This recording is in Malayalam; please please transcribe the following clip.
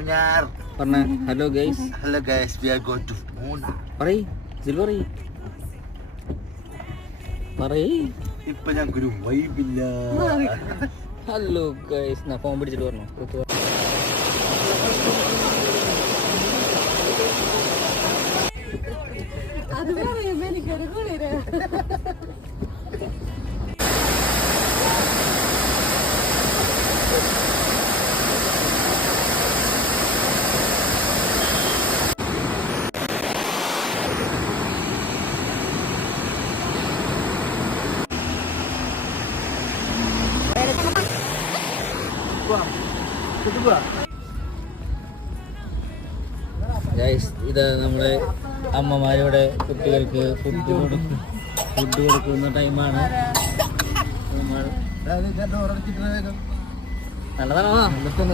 പറഞ്ഞ hello guys. Hello guys, we are going to Munnar. പറയ് സിൽവർ പറയ്. ഇപ്പൊ ഞങ്ങൾക്കൊരു വൈബില്ല. ഹലോ ഗൈസ്, ഞാൻ ഫോൺ പിടിച്ചിട്ട് പറഞ്ഞു. ഗൈസ്, ഇത് നമ്മുടെ അമ്മമാരുടെ കുട്ടികൾക്ക് ഫുഡ് കൊടുക്കുന്ന ടൈമാണ്. നല്ലതാണോ?